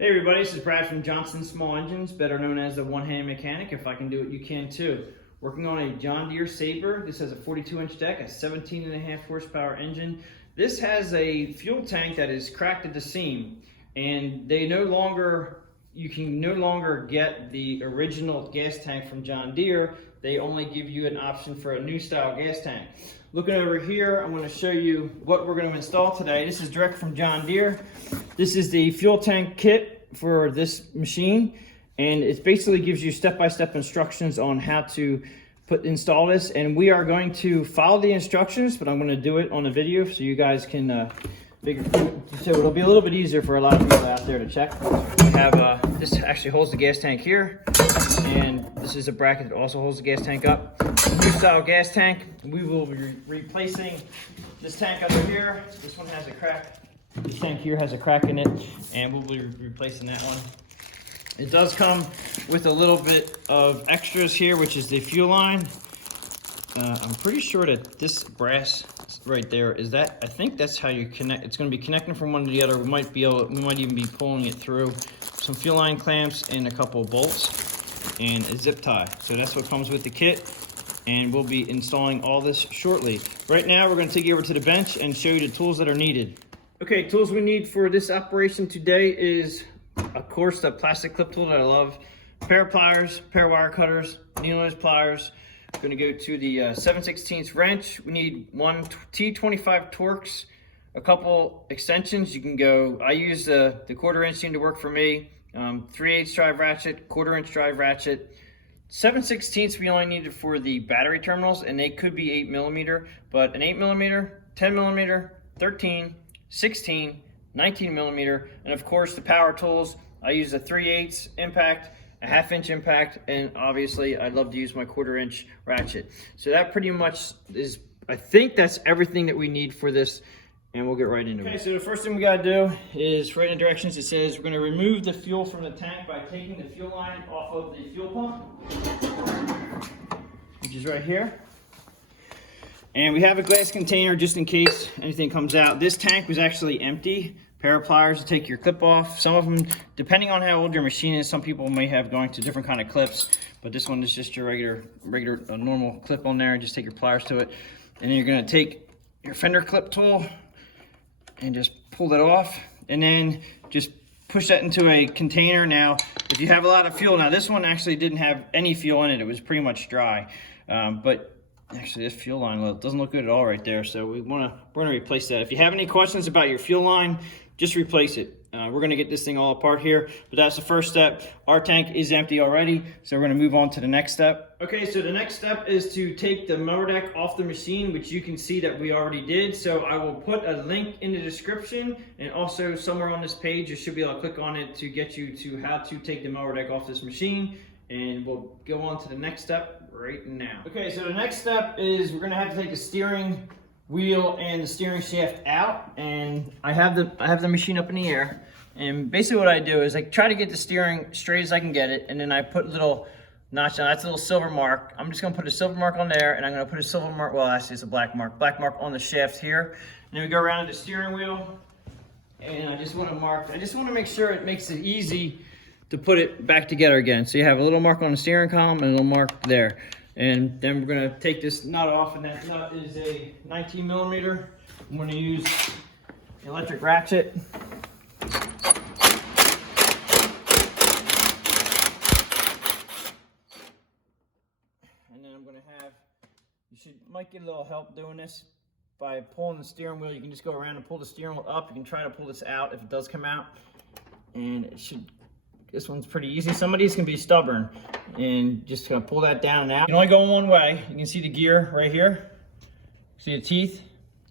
Hey everybody, this is Brad from Johnson Small Engines, better known as the one-hand mechanic. If I can do it, you can too. Working on a John Deere Sabre. This has a 42-inch deck, a 17.5 horsepower engine. This has a fuel tank that is cracked at the seam, and you can no longer get the original gas tank from John Deere. They only give you an option for a new style gas tank. Looking over here, I'm going to show you what we're going to install today. This is direct from John Deere. This is the fuel tank kit for this machine, and it basically gives you step-by-step instructions on how to install this. And we are going to follow the instructions, but I'm going to do it on a video so you guys can so it'll be a little bit easier for a lot of people out there to check. We have this actually holds the gas tank here, and this is a bracket that also holds the gas tank up. New style gas tank. We will be replacing this tank under here. This one has a crack. This tank here has a crack in it, and we'll be replacing that one. It does come with a little bit of extras here, which is the fuel line. I'm pretty sure that this brass right there is that. I think that's how you connect. It's going to be connecting from one to the other. We might even be pulling it through some fuel line clamps and a couple of bolts and a zip tie. So that's what comes with the kit, and we'll be installing all this shortly. Right now, we're going to take you over to the bench and show you the tools that are needed. Okay, tools we need for this operation today is, of course, the plastic clip tool that I love, a pair of pliers, a pair of wire cutters, needle nose pliers. I'm going to go to the 7/16 wrench. We need one T25 Torx, a couple extensions. You can go, I use the 1/4 inch seem to work for me, 3/8 drive ratchet, 1/4 inch drive ratchet. 7/16 we only needed for the battery terminals, and they could be 8mm, but an 8mm, 10mm, 13, 16, 19mm, and of course the power tools. I use a 3/8 impact, a 1/2 inch impact, and obviously I love to use my 1/4 inch ratchet. So that pretty much is, I think that's everything that we need for this, and we'll get right into it. Okay, so the first thing we gotta do is, right in the directions it says, we're gonna remove the fuel from the tank by taking the fuel line off of the fuel pump, which is right here. And we have a glass container just in case anything comes out. This tank was actually empty. Pair of pliers to take your clip off. Some of them, depending on how old your machine is, some people may have going to different kind of clips, but this one is just your regular normal clip on there. Just take your pliers to it. And then you're gonna take your fender clip tool and just pull that off, and then just push that into a container. Now, if you have a lot of fuel, now this one actually didn't have any fuel in it. It was pretty much dry, but actually, this fuel line doesn't look good at all right there, so we're gonna replace that. If you have any questions about your fuel line, just replace it. We're gonna get this thing all apart here, but that's the first step. Our tank is empty already, so we're gonna move on to the next step. Okay, so the next step is to take the mower deck off the machine, which you can see that we already did. So I will put a link in the description, and also somewhere on this page, you should be able to click on it to get you to how to take the mower deck off this machine. And we'll go on to the next step right now. Okay, so the next step is we're gonna have to take the steering wheel and the steering shaft out, and I have the machine up in the air, and basically what I do is I try to get the steering straight as I can get it, and then I put a little notch on. That's a little silver mark. I'm just gonna put a silver mark on there, and I'm gonna put a silver mark, well actually it's a black mark on the shaft here. And then we go around to the steering wheel, and I just wanna make sure it makes it easy to put it back together again. So you have a little mark on the steering column and a little mark there. And then we're gonna take this nut off, and that nut is a 19mm. I'm gonna use the electric ratchet. And then I'm gonna have, might get a little help doing this by pulling the steering wheel. You can just go around and pull the steering wheel up. You can try to pull this out if it does come out. And it should, this one's pretty easy. Some of these can be stubborn, and just gonna pull that down and out. You can only go one way. You can see the gear right here. See the teeth,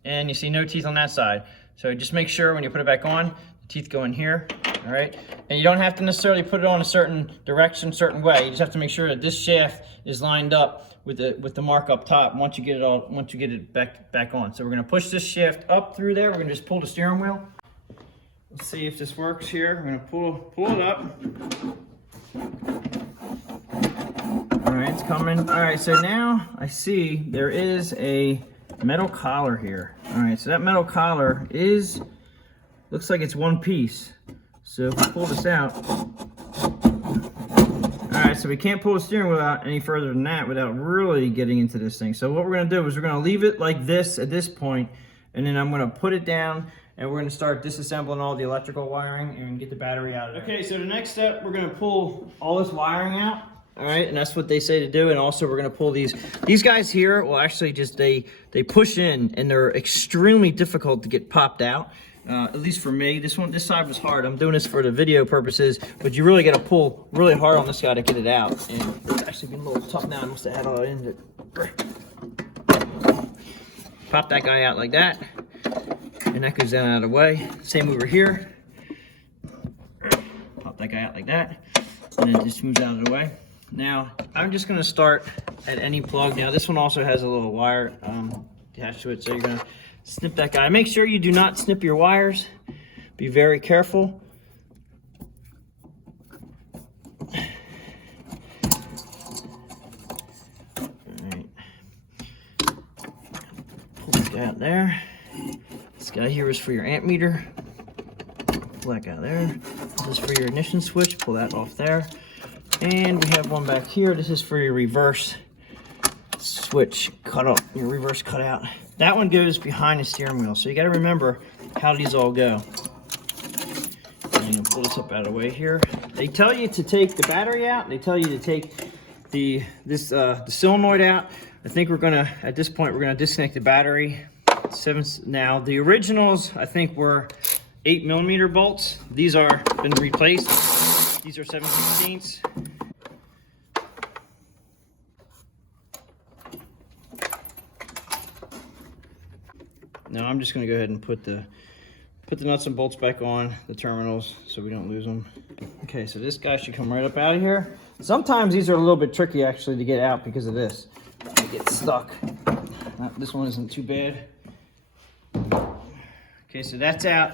and you see no teeth on that side. So just make sure when you put it back on, the teeth go in here, all right? And you don't have to necessarily put it on a certain direction, certain way. You just have to make sure that this shaft is lined up with the mark up top once you get it back on. So we're gonna push this shaft up through there. We're gonna just pull the steering wheel. Let's see if this works here. We're gonna pull it up. All right, it's coming. All right, so now I see there is a metal collar here. All right, so that metal collar looks like it's one piece. So if we pull this out, all right, so we can't pull the steering wheel out any further than that without really getting into this thing. So what we're gonna do is we're gonna leave it like this at this point, and then I'm gonna put it down and we're gonna start disassembling all the electrical wiring and get the battery out of there. Okay, so the next step, we're gonna pull all this wiring out. All right, and that's what they say to do. And also we're gonna pull these guys here, well actually just, they push in and they're extremely difficult to get popped out. At least for me, this side was hard. I'm doing this for the video purposes, but you really gotta pull really hard on this guy to get it out. And it's actually been a little tough now. I must have had all in it. Pop that guy out like that. And that goes down out of the way. Same over here. Pop that guy out like that. And then it just moves out of the way. Now, I'm just gonna start at any plug. Now, this one also has a little wire attached to it, so you're gonna snip that guy. Make sure you do not snip your wires. Be very careful. Alright. Pull this guy out there. This guy here is for your amp meter. Pull that guy out there. This is for your ignition switch. Pull that off there. And we have one back here. This is for your reverse switch cutout, your reverse cutout. That one goes behind the steering wheel, so you got to remember how these all go. And I'm gonna pull this up out of the way here. They tell you to take the battery out. They tell you to take the solenoid out. I think we're gonna, at this point, we're gonna disconnect the battery. Now the originals I think were 8mm bolts. These are been replaced. These are 7/16. Now I'm just going to go ahead and put the nuts and bolts back on the terminals so we don't lose them. Okay, so this guy should come right up out of here. Sometimes these are a little bit tricky actually to get out because of this. They get stuck. This one isn't too bad. Okay, so that's out.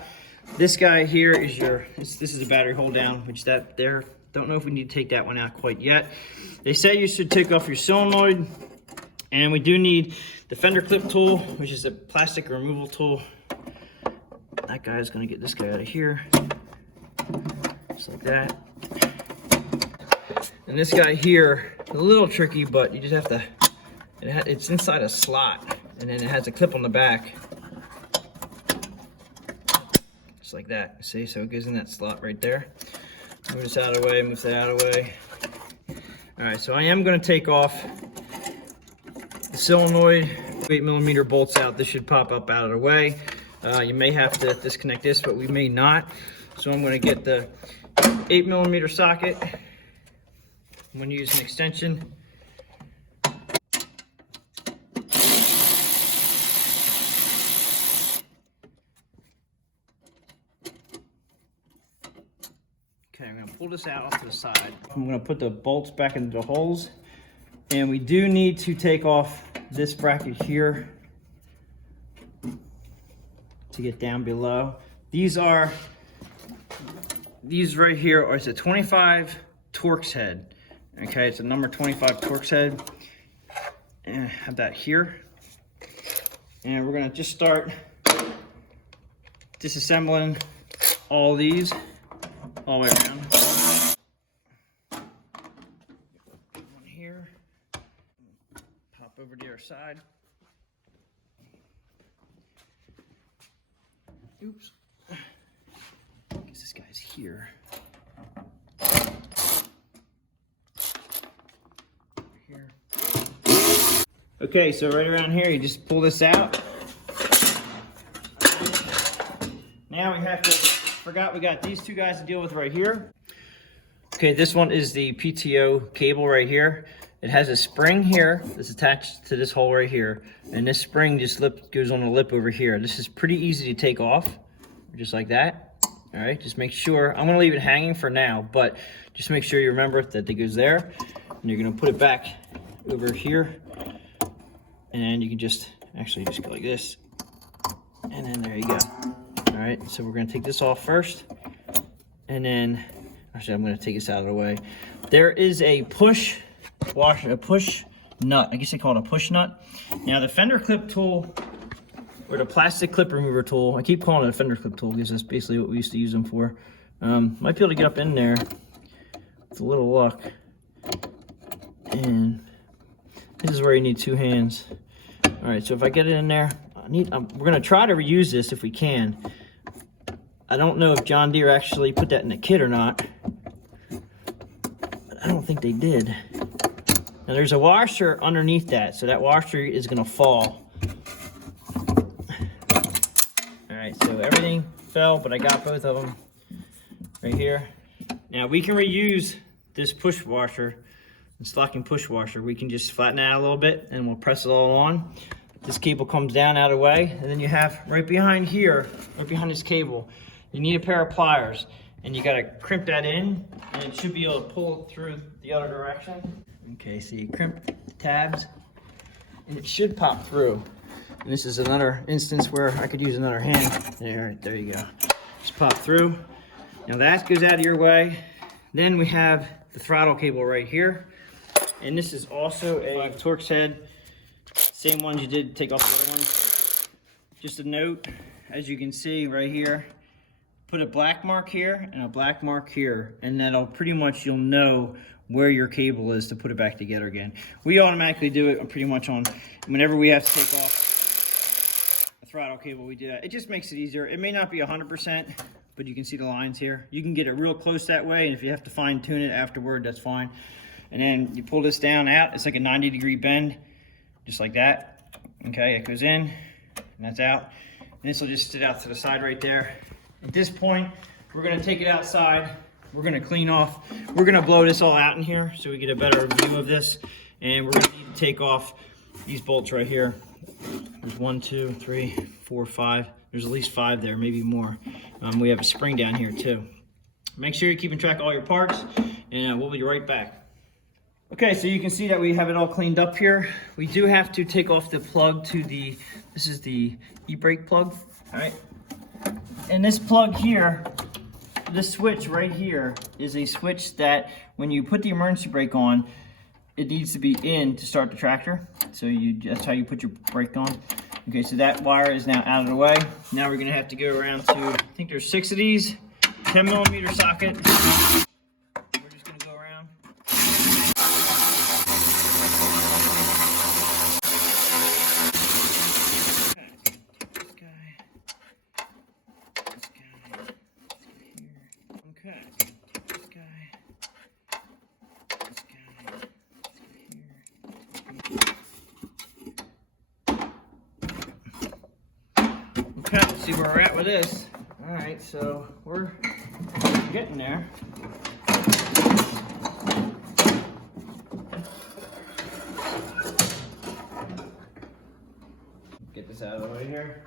This guy here is this is a battery hold down, which that there. Don't know if we need to take that one out quite yet. They say you should take off your solenoid, and we do need the fender clip tool, which is a plastic removal tool. That guy is going to get this guy out of here, just like that. And this guy here, a little tricky, but you just have to. It's inside a slot, and then it has a clip on the back, just like that. See, so it goes in that slot right there. Move this out of the way, move that out of the way. All right, so I am going to take off the solenoid, 8mm bolts out. This should pop up out of the way. You may have to disconnect this, but we may not. So I'm going to get the 8mm socket. I'm going to use an extension. Okay, I'm going to pull this out off to the side. I'm going to put the bolts back into the holes. And we do need to take off this bracket here to get down below. These right here are, it's a 25 Torx head. Okay, it's a number 25 Torx head. And I have that here. And we're gonna just start disassembling all these all the way around. One here. Pop over to the other side. Oops. I guess this guy's here. Here. Okay, so right around here, you just pull this out. Now we have to, forgot we got these two guys to deal with right here. Okay, this one is the PTO cable right here. It has a spring here that's attached to this hole right here. And this spring just goes on the lip over here. This is pretty easy to take off, just like that. All right, just make sure, I'm gonna leave it hanging for now, but just make sure you remember that it goes there. And you're gonna put it back over here. And you can just go like this. And then there you go. All right, so we're gonna take this off first. And then, actually I'm gonna take this out of the way. There is a push nut. I guess they call it a push nut. Now the fender clip tool, or the plastic clip remover tool, I keep calling it a fender clip tool because that's basically what we used to use them for. Might be able to get up in there with a little luck. And this is where you need 2 hands. All right, so if I get it in there, we're gonna try to reuse this if we can. I don't know if John Deere actually put that in the kit or not, but I don't think they did. Now there's a washer underneath that, so that washer is gonna fall. All right, so everything fell, but I got both of them right here. Now we can reuse this push washer, this locking push washer. We can just flatten it out a little bit and we'll press it all on. This cable comes down out of the way, and then you have right behind here, right behind this cable, you need a pair of pliers, and you gotta crimp that in, and it should be able to pull it through the other direction. Okay, so you crimp the tabs, and it should pop through. And this is another instance where I could use another hand. There you go. Just pop through. Now that goes out of your way. Then we have the throttle cable right here. And this is also a Torx head. Same ones you did take off the other ones. Just a note, as you can see right here, put a black mark here and a black mark here, and that'll pretty much, you'll know where your cable is to put it back together again. We automatically do it pretty much on, whenever we have to take off a throttle cable, we do that. It just makes it easier. It may not be 100%, but you can see the lines here. You can get it real close that way, and if you have to fine tune it afterward, that's fine. And then you pull this down out, it's like a 90-degree bend, just like that. Okay, it goes in, and that's out. And this will just sit out to the side right there. At this point, we're gonna take it outside. We're gonna clean off. We're gonna blow this all out in here so we get a better view of this. And we're gonna need to take off these bolts right here. There's 1, 2, 3, 4, 5. There's at least 5 there, maybe more. We have a spring down here too. Make sure you're keeping track of all your parts, and we'll be right back. Okay, so you can see that we have it all cleaned up here. We do have to take off the plug to the, this is the e-brake plug, all right? And this plug here, this switch right here is a switch that when you put the emergency brake on, it needs to be in to start the tractor. So that's how you put your brake on. Okay, so that wire is now out of the way. Now we're gonna have to go around to, I think there's 6 of these, 10mm socket. We're just gonna go around. Okay, let's see where we're at with this. All right, so we're getting there. Get this out of the way here.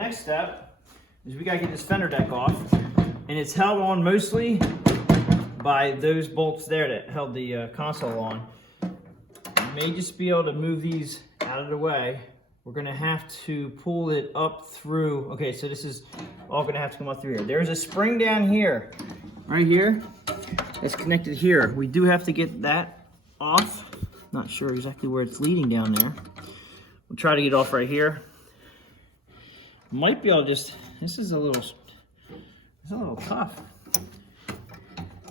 Next step is we gotta get this fender deck off, and it's held on mostly by those bolts there that held the console on. You may just be able to move these out of the way. We're gonna have to pull it up through. Okay, so this is all gonna have to come up through here. There's a spring down here, right here, that's connected here. We do have to get that off. Not sure exactly where it's leading down there. We'll try to get off right here. Might be able to just, this is a little tough.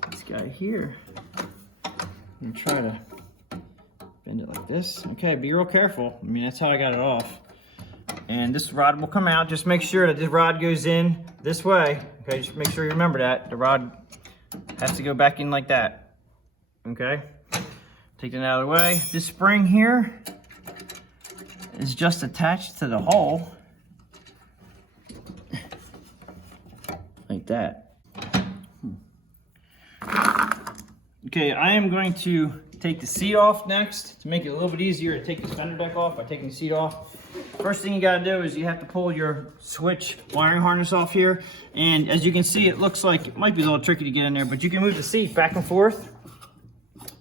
This guy here, I'm gonna try to bend it like this. Okay, be real careful. I mean, that's how I got it off. And this rod will come out. Just make sure that this rod goes in this way. Okay, just make sure you remember that. The rod has to go back in like that. Okay, take it out of the way. This spring here is just attached to the hole. Like that. Okay, I am going to take the seat off next to make it a little bit easier to take the fender deck off by taking the seat off. First thing you gotta do is you have to pull your switch wiring harness off here. And as you can see, it looks like it might be a little tricky to get in there, but you can move the seat back and forth.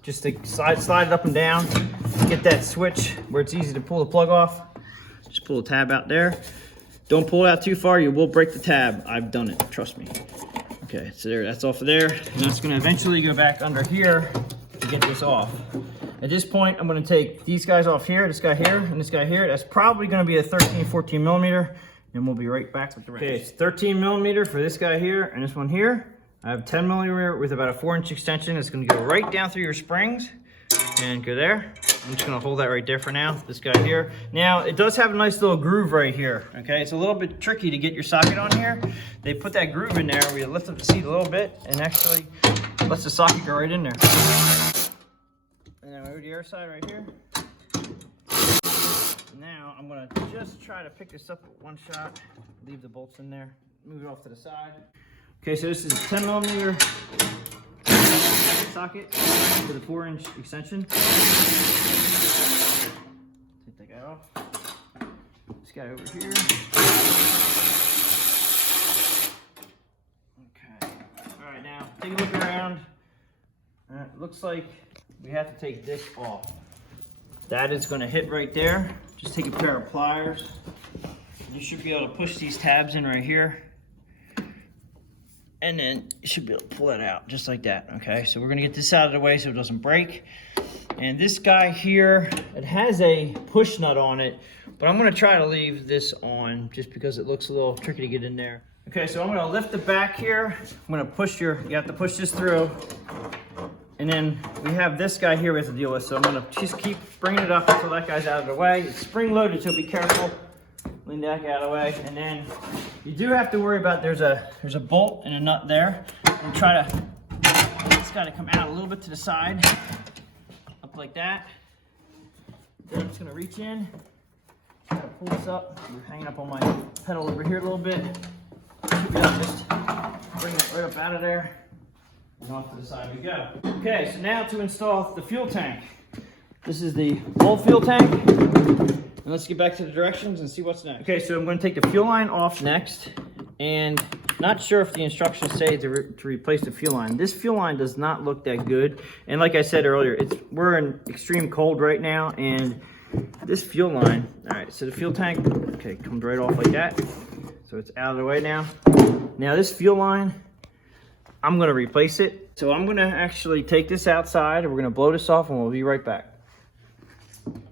Just to slide it up and down. Get that switch where it's easy to pull the plug off. Just pull the tab out there. Don't pull it out too far, you will break the tab. I've done it, trust me. Okay, so there, that's off of there. And that's gonna eventually go back under here to get this off. At this point, I'm gonna take these guys off here, this guy here, and this guy here. That's probably gonna be a 13, 14 millimeter. and we'll be right back with the wrench. Okay, it's 13 millimeter for this guy here and this one here. I have 10 millimeter with about a 4-inch extension. It's gonna go right down through your springs and go there. I'm just gonna hold that right there for now, this guy here. Now, it does have a nice little groove right here, okay? It's a little bit tricky to get your socket on here. They put that groove in there where you lift up the seat a little bit and actually lets the socket go right in there. And then over the other side right here. Now, I'm gonna just try to pick this up with one shot, leave the bolts in there, move it off to the side. Okay, so this is a 10 millimeter socket with a 4-inch extension. Take that guy off. This guy over here. Okay. All right, now take a look around. It looks like we have to take this off. That is going to hit right there. Just take a pair of pliers. You should be able to push these tabs in right here. And then you should be able to pull it out just like that, okay? So we're gonna get this out of the way so it doesn't break. And this guy here, it has a push nut on it, but I'm gonna try to leave this on just because it looks a little tricky to get in there. Okay, so I'm gonna lift the back here. I'm gonna push you have to push this through. And then we have this guy here we have to deal with. So I'm gonna just keep bringing it up until that guy's out of the way. It's spring loaded, so be careful. Lean that guy out of the way, and then you do have to worry about there's a bolt and a nut there. And try to, it's got to come out a little bit to the side, up like that. Then I'm just gonna reach in, try to pull this up. I'm hanging up on my pedal over here a little bit. Just bring it right up out of there, and off to the side we go. Okay, so now to install the fuel tank. This is the old fuel tank. And let's get back to the directions and see what's next. Okay, so I'm going to take the fuel line off next, and not sure if the instructions say to replace the fuel line. This fuel line does not look that good, and like I said earlier, we're in extreme cold right now, and this fuel line, all right, so the fuel tank, okay, comes right off like that, so it's out of the way now. Now this fuel line, I'm going to replace it, so I'm going to actually take this outside, and we're going to blow this off, and we'll be right back.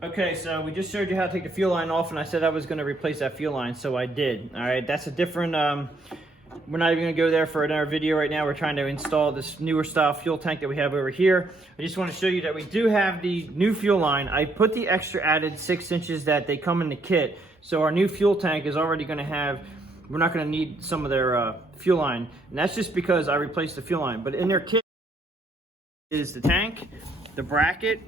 Okay, so we just showed you how to take the fuel line off, and I said I was going to replace that fuel line, so I did. All right, that's a different, we're not even going to go there for another video right now. We're trying to install this newer style fuel tank that we have over here. I just want to show you that we do have the new fuel line. I put the extra added 6 inches that they come in the kit, so our new fuel tank is already going to have, we're not going to need some of their fuel line, and that's just because I replaced the fuel line. But in their kit is the tank, the bracket,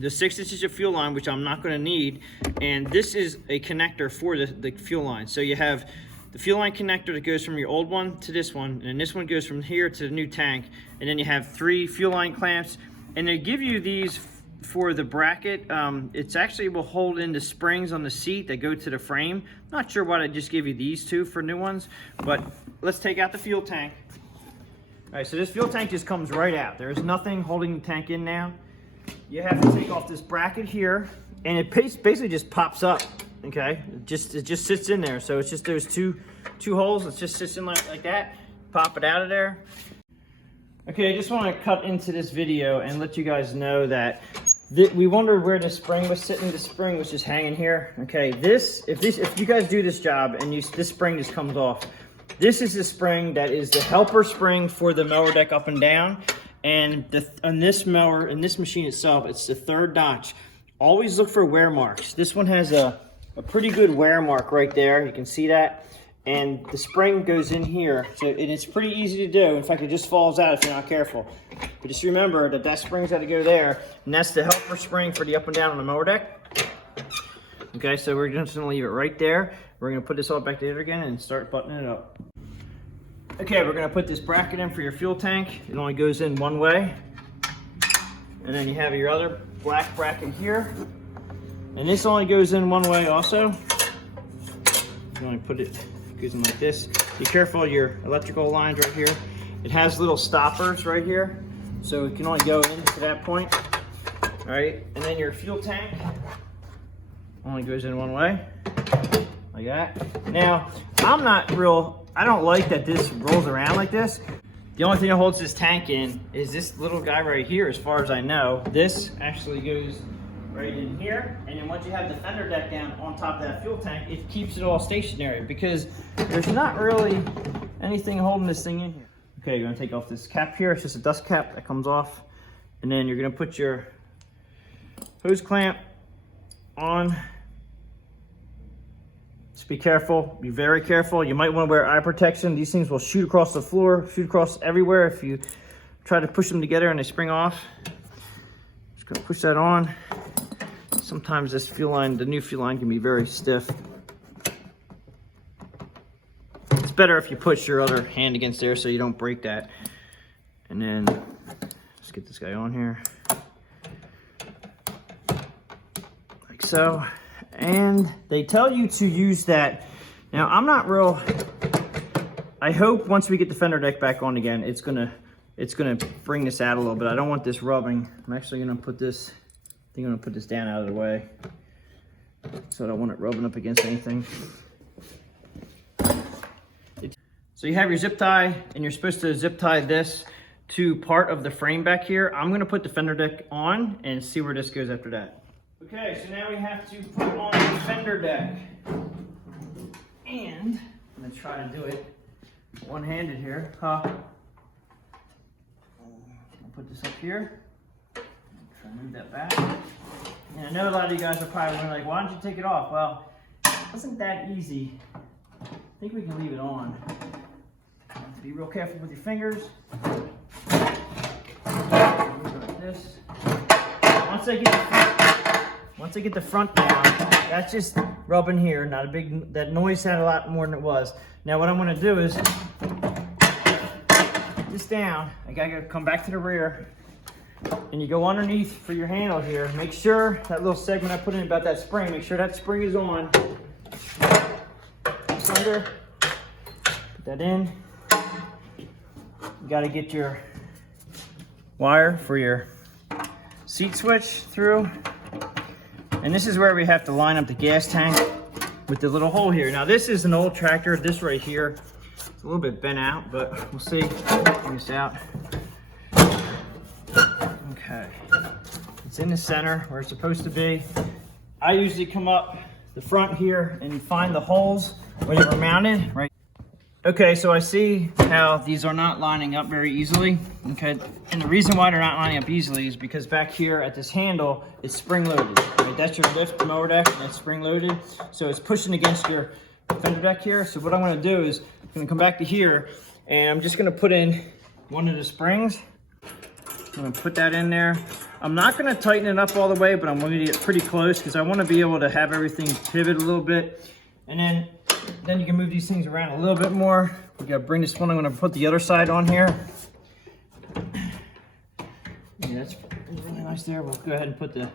the 6 inches of fuel line, which I'm not going to need, and this is a connector for the fuel line. So you have the fuel line connector that goes from your old one to this one, and then this one goes from here to the new tank, and then you have 3 fuel line clamps, and they give you these for the bracket. It's actually will hold in the springs on the seat that go to the frame. Not sure why they just give you these 2 for new ones, but let's take out the fuel tank. All right, so this fuel tank just comes right out. There's nothing holding the tank in now. You have to take off this bracket here, and it basically just pops up, okay? It just sits in there. So it's just those two holes. It just sits in like that. Pop it out of there. Okay, I just want to cut into this video and let you guys know that we wondered where the spring was sitting. The spring was just hanging here. Okay, if you guys do this job and this spring just comes off, this is the spring that is the helper spring for the mower deck up and down. And on this mower, in this machine itself, it's the 3rd notch. Always look for wear marks. This one has a pretty good wear mark right there. You can see that. And the spring goes in here. So and it's pretty easy to do. In fact, it just falls out if you're not careful. But just remember that spring's got to go there. And that's the helper spring for the up and down on the mower deck. Okay, so we're just going to leave it right there. We're going to put this all back together again and start buttoning it up. Okay, we're going to put this bracket in for your fuel tank. It only goes in one way. And then you have your other black bracket here. And this only goes in one way also. You only put it, goes in like this. Be careful of your electrical lines right here. It has little stoppers right here. So it can only go into that point. All right, and then your fuel tank only goes in one way. Like that. Now, I don't like that this rolls around like this. The only thing that holds this tank in is this little guy right here, as far as I know. This actually goes right in here. And then once you have the fender deck down on top of that fuel tank, it keeps it all stationary because there's not really anything holding this thing in here. Okay, you're gonna take off this cap here. It's just a dust cap that comes off. And then you're gonna put your hose clamp on. Just be careful, be very careful. You might wanna wear eye protection. These things will shoot across the floor, shoot across everywhere if you try to push them together and they spring off. Just gonna push that on. Sometimes this fuel line, the new fuel line, can be very stiff. It's better if you push your other hand against there so you don't break that. And then let's get this guy on here. Like so. And they tell you to use that. Now I'm not real, I hope once we get the fender deck back on again, it's gonna bring this out a little bit. I don't want this rubbing. I'm actually gonna put this, I think I'm gonna put this down out of the way. So I don't want it rubbing up against anything. So you have your zip tie, and you're supposed to zip tie this to part of the frame back here. I'm gonna put the fender deck on and see where this goes after that. Okay, so now we have to put on the fender deck. And I'm gonna try to do it one-handed here. I'll put this up here. Try to move that back. And I know a lot of you guys are probably like, why don't you take it off? Well, it wasn't that easy. I think we can leave it on. You have to be real careful with your fingers. Like this. Once I get the front down, that's just rubbing here, not a big, that noise sounded a lot more than it was. Now what I'm gonna do is, get this down, I gotta come back to the rear, and you go underneath for your handle here. Make sure, that little segment I put in about that spring, make sure that spring is on. Under, put that in. You gotta get your wire for your seat switch through. And this is where we have to line up the gas tank with the little hole here. Now this is an old tractor, this right here. It's a little bit bent out, but we'll see. Bring this out. Okay. It's in the center where it's supposed to be. I usually come up the front here and find the holes where they were mounted, right? Okay, so I see how these are not lining up very easily, okay? And the reason why they're not lining up easily is because back here at this handle, it's spring-loaded, right? That's your lift mower deck, and it's spring-loaded. So it's pushing against your fender deck here. So what I'm gonna do is, I'm gonna come back to here, and I'm just gonna put in one of the springs. I'm gonna put that in there. I'm not gonna tighten it up all the way, but I'm gonna get pretty close because I wanna be able to have everything pivot a little bit. And then you can move these things around a little bit more. We gotta bring this one, I'm gonna put the other side on here. Yeah, that's really nice there. We'll go ahead and put the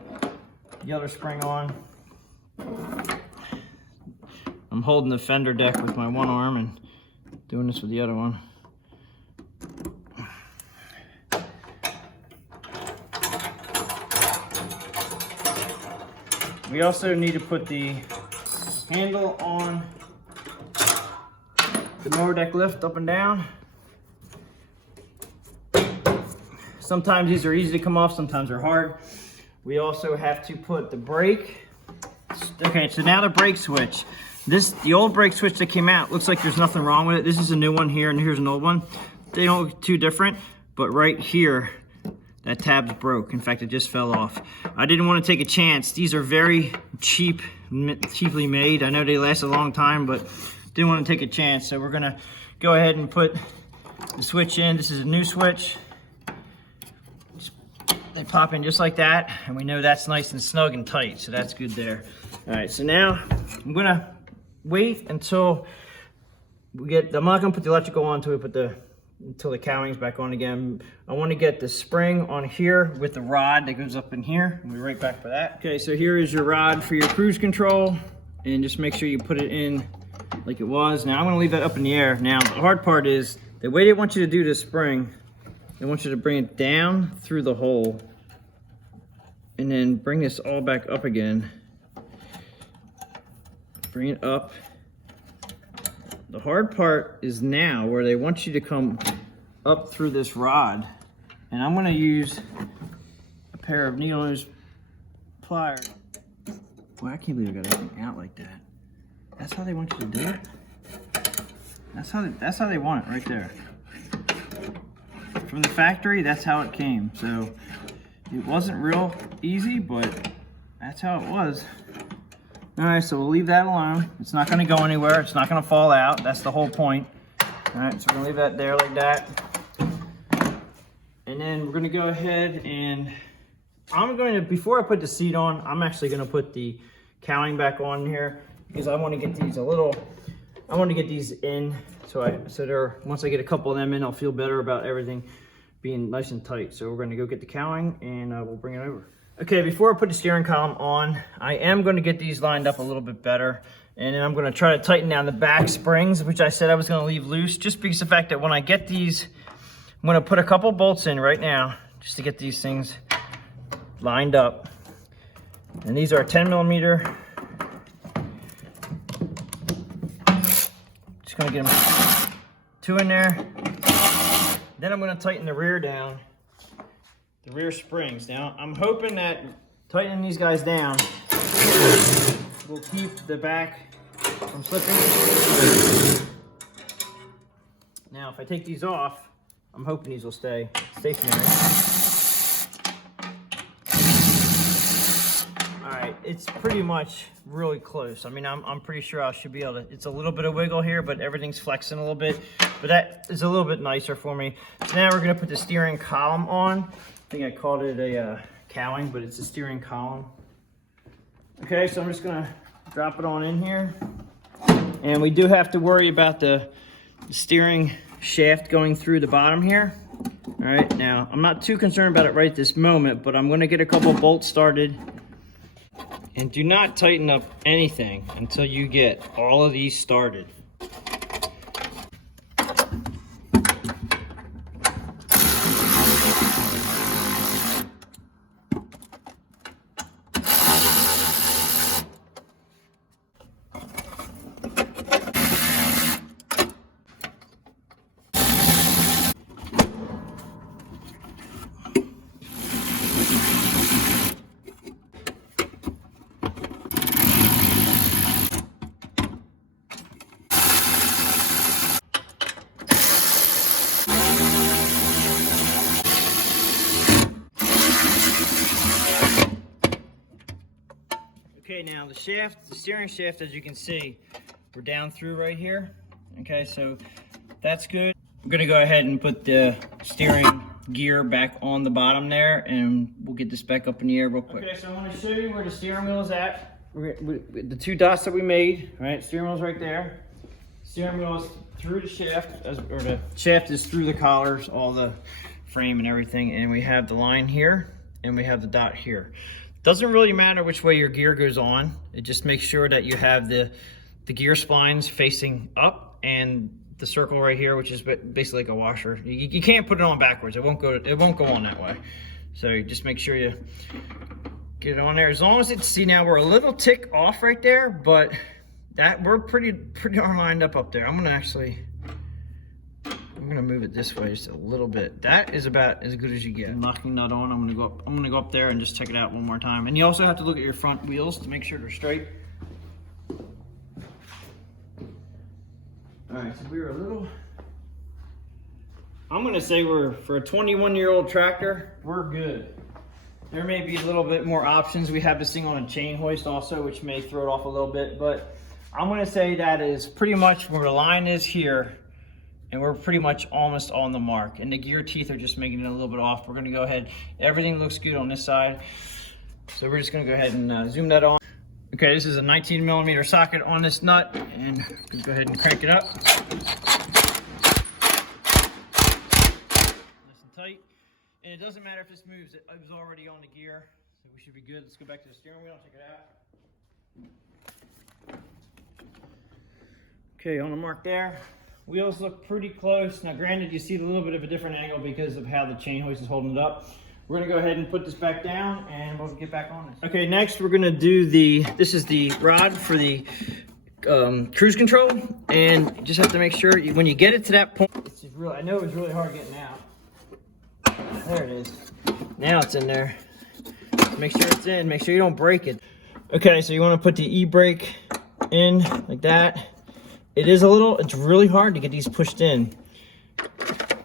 other spring on. I'm holding the fender deck with my one arm and doing this with the other one. We also need to put the handle on the mower deck lift up and down. Sometimes these are easy to come off, sometimes they're hard. We also have to put the brake. Okay, so now the brake switch. The old brake switch that came out, looks like there's nothing wrong with it. This is a new one here and here's an old one. They don't look too different, but right here, that tab's broke. In fact, it just fell off. I didn't want to take a chance. These are very cheaply made. I know they last a long time, but didn't want to take a chance. So we're gonna go ahead and put the switch in. This is a new switch. They pop in just like that, and we know that's nice and snug and tight, so that's good there. All right, so now I'm gonna wait until we get, I'm not gonna put the electrical onto it, but until the cowling's back on again. I want to get the spring on here with the rod that goes up in here. We'll be right back for that. Okay, so here is your rod for your cruise control, and just make sure you put it in like it was. Now I'm gonna leave that up in the air. Now the hard part is, the way they want you to do this spring, they want you to bring it down through the hole and then bring this all back up again. Bring it up. The hard part is now where they want you to come up through this rod. And I'm gonna use a pair of needle nose pliers. Boy, I can't believe I got everything out like that. That's how they want you to do it? That's how they want it right there. From the factory, that's how it came. So it wasn't real easy, but that's how it was. All right, so we'll leave that alone. It's not gonna go anywhere. It's not gonna fall out. That's the whole point. All right, so we're gonna leave that there like that. And then we're gonna go ahead and before I put the seat on, I'm actually gonna put the cowling back on here because I wanna get these in once I get a couple of them in, I'll feel better about everything being nice and tight. So we're gonna go get the cowling and we'll bring it over. Okay, before I put the steering column on, I am gonna get these lined up a little bit better. And then I'm gonna try to tighten down the back springs, which I said I was gonna leave loose, just because of the fact that when I get these, I'm gonna put a couple bolts in right now, just to get these things lined up. And these are 10mm. Just gonna get them 2 in there. Then I'm gonna tighten the rear down, the rear springs. Now, I'm hoping that tightening these guys down will keep the back from slipping. Now, if I take these off, I'm hoping these will stay stationary. All right, it's pretty much really close. I mean, I'm pretty sure I should be able to, it's a little bit of wiggle here, but everything's flexing a little bit. But that is a little bit nicer for me. So now we're gonna put the steering column on. I think I called it a cowling, but it's a steering column. Okay, so I'm just gonna drop it on in here. And we do have to worry about the steering shaft going through the bottom here. All right, now I'm not too concerned about it right this moment, but I'm gonna get a couple bolts started. And do not tighten up anything until you get all of these started. Okay, now the steering shaft, as you can see, we're down through right here. Okay, so that's good. I'm gonna go ahead and put the steering gear back on the bottom there, and we'll get this back up in the air real quick. Okay, so I'm gonna show you where the steering wheel is at. The 2 dots that we made, right? Steering wheel's right there. Steering wheel is through the shaft, or the shaft is through the collars, all the frame and everything, and we have the line here, and we have the dot here. Doesn't really matter which way your gear goes on. It just makes sure that you have the gear splines facing up and the circle right here, which is basically like a washer. You can't put it on backwards. It won't go on that way. So you just make sure you get it on there. As long as it's, see, now we're a little tick off right there, but that we're pretty darn lined up there. I'm gonna move it this way just a little bit. That is about as good as you get. Locking that on, I'm gonna go up there and just check it out one more time. And you also have to look at your front wheels to make sure they're straight. All right, so we were a little, I'm gonna say for a 21-year-old tractor, we're good. There may be a little bit more options. We have this thing on a chain hoist also, which may throw it off a little bit, but I'm gonna say that is pretty much where the line is here. And we're pretty much almost on the mark. And the gear teeth are just making it a little bit off. We're gonna go ahead, everything looks good on this side. So we're just gonna go ahead and zoom that on. Okay, this is a 19mm socket on this nut, and we'll go ahead and crank it up. Nice and tight. And it doesn't matter if this moves, it was already on the gear, so we should be good. Let's go back to the steering wheel, check it out. Okay, on the mark there. Wheels look pretty close. Now granted, you see a little bit of a different angle because of how the chain hoist is holding it up. We're gonna go ahead and put this back down and we'll get back on this. Okay, next we're gonna do this is the rod for the cruise control. And you just have to make sure when you get it to that point, I know it was really hard getting out. There it is. Now it's in there. Make sure it's in. Make sure you don't break it. Okay, so you want to put the e-brake in like that. It's really hard to get these pushed in.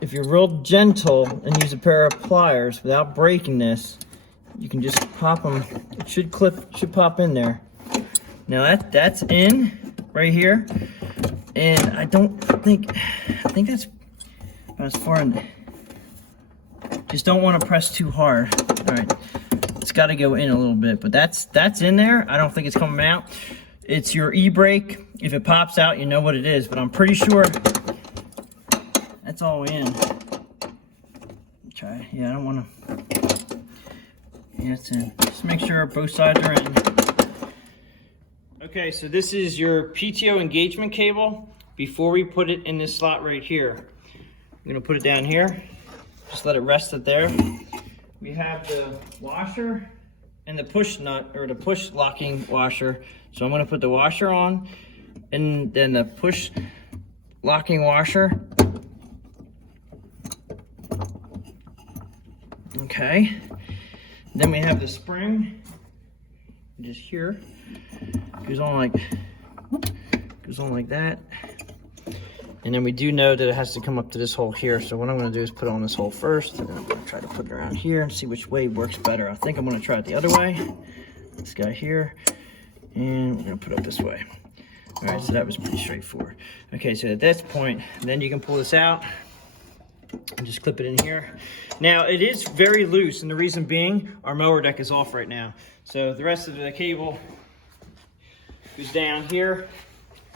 If you're real gentle and use a pair of pliers without breaking this, you can just pop them. It should pop in there. Now that's in right here, and I think that's as far in. Just don't want to press too hard. All right, it's got to go in a little bit, but that's in there. I don't think it's coming out. It's your e-brake. If it pops out, you know what it is, but I'm pretty sure that's all in. Try. Yeah, I don't want to. Yeah, it's in. Just make sure both sides are in. Okay, so this is your PTO engagement cable. Before we put it in this slot right here, I'm gonna put it down here. Just let it rest it there. We have the washer and the push nut, or the push locking washer. So I'm gonna put the washer on, and then the push locking washer. Okay. Then we have the spring, just here. Goes on like that. And then we do know that it has to come up to this hole here. So what I'm gonna do is put it on this hole first, and then I'm gonna try to put it around here and see which way works better. I think I'm gonna try it the other way. This guy here, and we're gonna put it this way. All right, so that was pretty straightforward. Okay, so at this point, then you can pull this out and just clip it in here. Now, it is very loose, and the reason being, our mower deck is off right now. So the rest of the cable goes down here,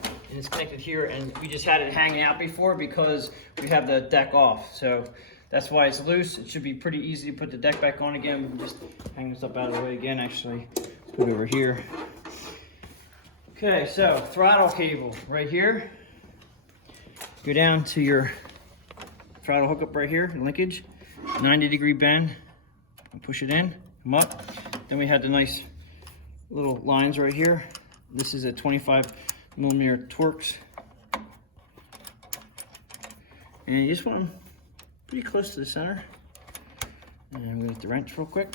and it's connected here, and we just had it hanging out before because we have the deck off. So that's why it's loose. It should be pretty easy to put the deck back on again. We can just hang this up out of the way again, actually. Put it over here. Okay, so throttle cable right here. Go down to your throttle hookup right here, linkage, 90-degree bend, push it in, come up. Then we had the nice little lines right here. This is a 25mm Torx. And you just want them pretty close to the center. And I'm gonna hit the wrench real quick.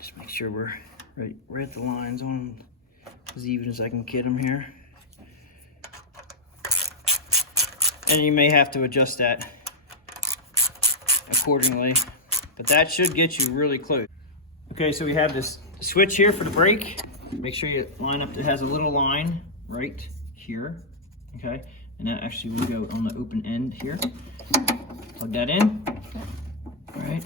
Just make sure we're right at the lines on them, as even as I can get them here. And you may have to adjust that accordingly, but that should get you really close. Okay, so we have this switch here for the brake. Make sure you line up, it has a little line right here, okay? And that actually will go on the open end here. Plug that in, all right?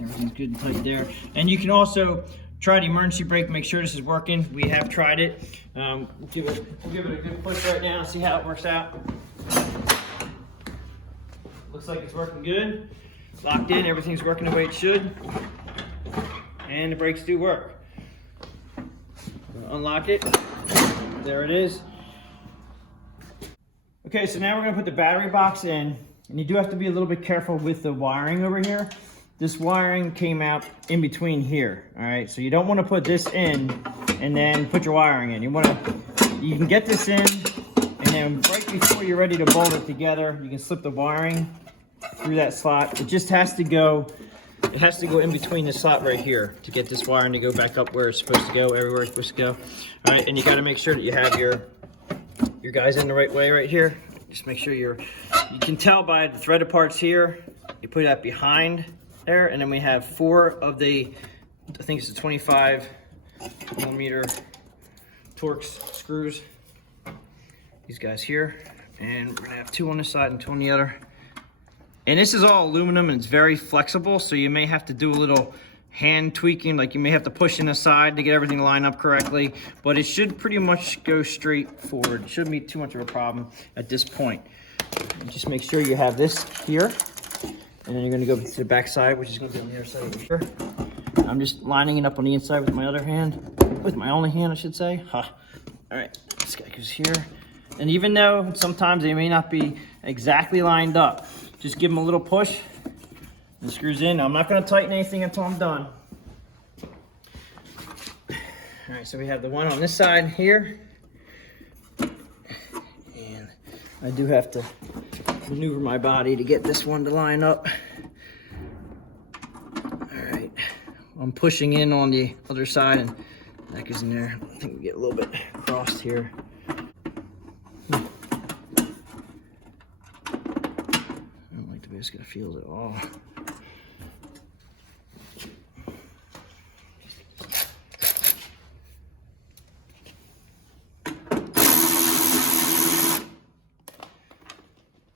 Everything's good and tight there. And you can also try the emergency brake, make sure this is working. We have tried it. We'll give it a good push right now and see how it works out. Looks like it's working good. Locked in, everything's working the way it should. And the brakes do work. Unlock it. There it is. Okay, so now we're gonna put the battery box in, and you do have to be a little bit careful with the wiring over here. This wiring came out in between here, all right? So you don't wanna put this in and then put your wiring in. You can get this in, and then right before you're ready to bolt it together, you can slip the wiring through that slot. It just has to go, it has to go in between the slot right here to get this wiring to go back up where it's supposed to go, everywhere it's supposed to go. All right, and you gotta make sure that you have your guys in the right way right here. Just make sure you can tell by the threaded parts here, you put that behind there, and then we have 4 of the, I think it's the 25mm Torx screws. These guys here, and we're gonna have 2 on this side and 2 on the other. And this is all aluminum and it's very flexible, so you may have to do a little hand tweaking, like you may have to push in the side to get everything lined up correctly, but it should pretty much go straight forward. It shouldn't be too much of a problem at this point. And just make sure you have this here, and then you're gonna go to the back side, which is gonna be on the other side over here. I'm just lining it up on the inside with my other hand, with my only hand, I should say. All right, this guy goes here. And even though sometimes they may not be exactly lined up, just give them a little push and screws in. Now, I'm not going to tighten anything until I'm done. All right, so we have the one on this side here. And I do have to maneuver my body to get this one to line up. I'm pushing in on the other side, and that goes in there. I think we get a little bit crossed here. I don't like the way it's gonna feel at all.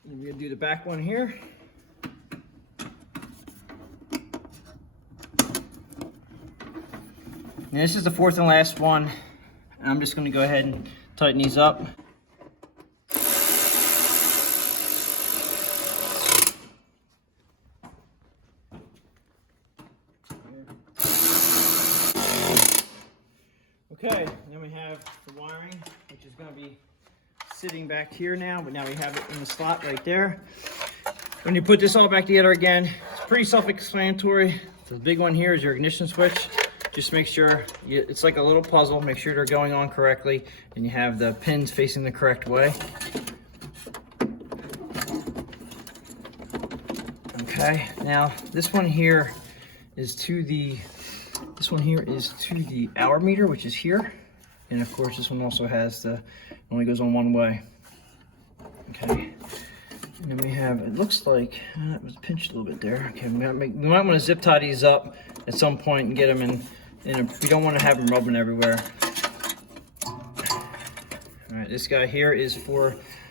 And we're gonna do the back one here. And this is the fourth and last one. And I'm just going to go ahead and tighten these up. Okay, then we have the wiring, which is going to be sitting back here now, but now we have it in the slot right there. When you put this all back together again, it's pretty self-explanatory. The big one here is your ignition switch. Just make sure, it's like a little puzzle, make sure they're going on correctly and you have the pins facing the correct way. Okay, now this one here is to the hour meter, which is here. And of course this one also has it only goes on one way. Okay, and then we have, it looks like, it was pinched a little bit there. Okay, we might want to zip tie these up at some point and get them in. We don't want to have them rubbing everywhere. All right, this guy here is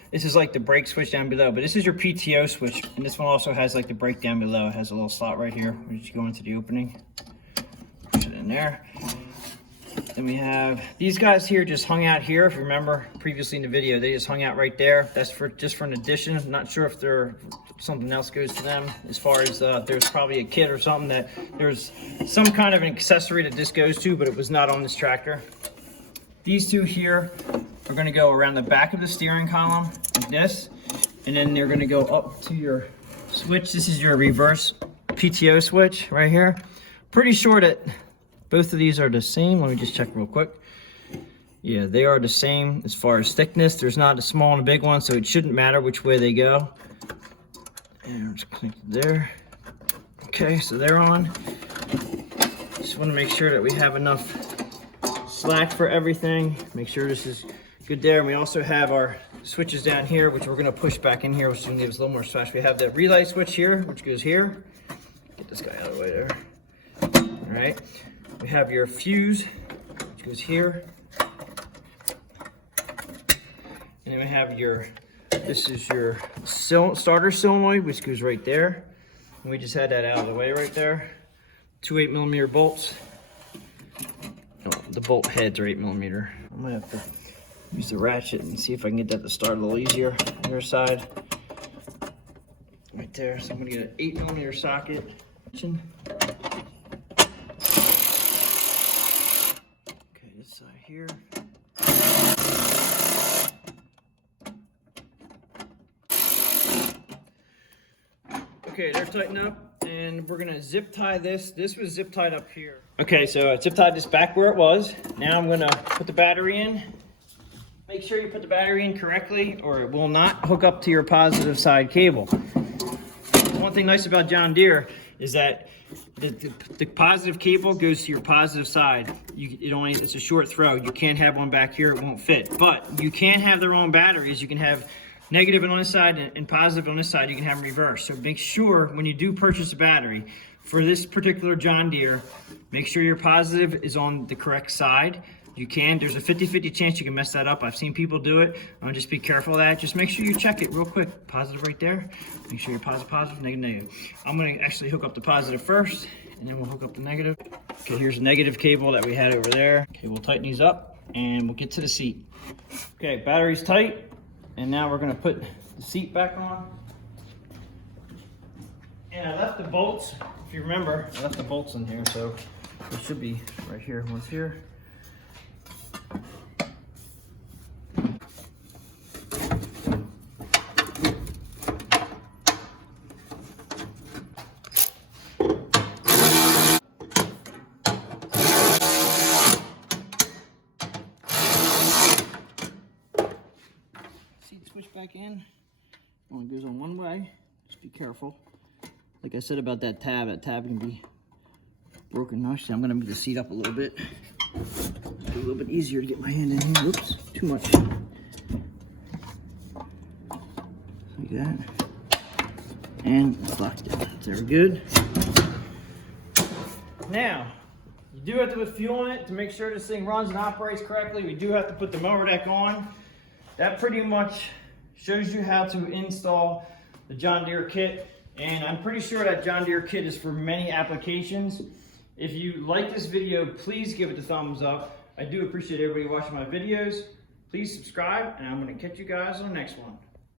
this is like the brake switch down below, but this is your PTO switch, and this one also has like the brake down below. It has a little slot right here, where you go into the opening. Put it in there. Then we have these guys here just hung out here. If you remember previously in the video, they just hung out right there. That's just for an addition. I'm not sure if something else goes to them, as far as there's probably a kit or something that there's some kind of an accessory that this goes to, but it was not on this tractor. These two here are going to go around the back of the steering column like this, and then they're going to go up to your switch. This is your reverse PTO switch right here. Pretty sure that both of these are the same. Let me just check real quick. Yeah, they are the same as far as thickness. There's not a small and a big one, so it shouldn't matter which way they go. And it's connected there. Okay, so they're on. Just want to make sure that we have enough slack for everything. Make sure this is good there. And we also have our switches down here, which we're going to push back in here, which is going to give us a little more slack. We have the relay switch here, which goes here. Get this guy out of the way there. All right. We have your fuse, which goes here. And then we have this is your starter solenoid, which goes right there. And we just had that out of the way right there. Two 8mm bolts. Oh, the bolt heads are 8mm. I'm gonna have to use the ratchet and see if I can get that to start a little easier on your side. Right there, so I'm gonna get an 8mm socket. Side here. Okay, they're tightened up, and we're gonna zip tie this. This was zip tied up here. Okay, so I zip tied this back where it was. Now I'm gonna put the battery in. Make sure you put the battery in correctly, or it will not hook up to your positive side cable. One thing nice about John Deere is that the positive cable goes to your positive side. It's a short throw. You can't have one back here, it won't fit. But you can have the wrong batteries. You can have negative on this side and positive on this side. You can have them reversed. So make sure when you do purchase a battery for this particular John Deere, make sure your positive is on the correct side. There's a 50-50 chance you can mess that up. I've seen people do it. Just be careful of that. Just make sure you check it real quick. Positive right there. Make sure you're positive, negative. I'm gonna actually hook up the positive first, and then we'll hook up the negative. Okay, here's the negative cable that we had over there. Okay, we'll tighten these up, and we'll get to the seat. Okay, battery's tight, and now we're gonna put the seat back on. And I left the bolts, if you remember, I left the bolts in here, so it should be right here. One's here. Switch back in. Only goes on one way. Just be careful. Like I said about that tab can be broken notch. So I'm gonna move the seat up a little bit. Be a little bit easier to get my hand in here. Whoops, too much. Like that. And it's locked in. That's very good. Now, you do have to put fuel in it to make sure this thing runs and operates correctly. We do have to put the mower deck on. That pretty much shows you how to install the John Deere kit. And I'm pretty sure that John Deere kit is for many applications. If you like this video, please give it a thumbs up. I do appreciate everybody watching my videos. Please subscribe, and I'm going to catch you guys on the next one.